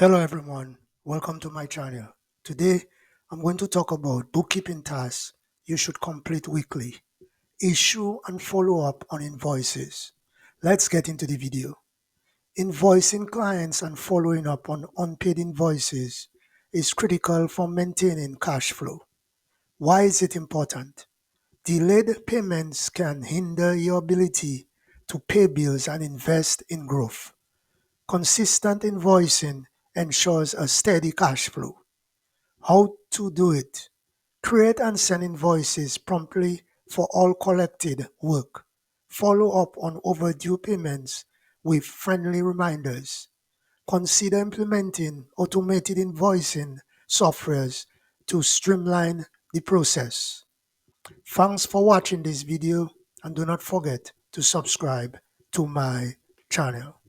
Hello everyone, welcome to my channel. Today I'm going to talk about bookkeeping tasks you should complete weekly, issue and follow up on invoices. Let's get into the video. Invoicing clients and following up on unpaid invoices is critical for maintaining cash flow. Why is it important? Delayed payments can hinder your ability to pay bills and invest in growth. Consistent invoicing ensures a steady cash flow. How to do it? Create and send invoices promptly for all collected work. Follow up on overdue payments with friendly reminders. Consider implementing automated invoicing softwares to streamline the process. Thanks for watching this video and do not forget to subscribe to my channel.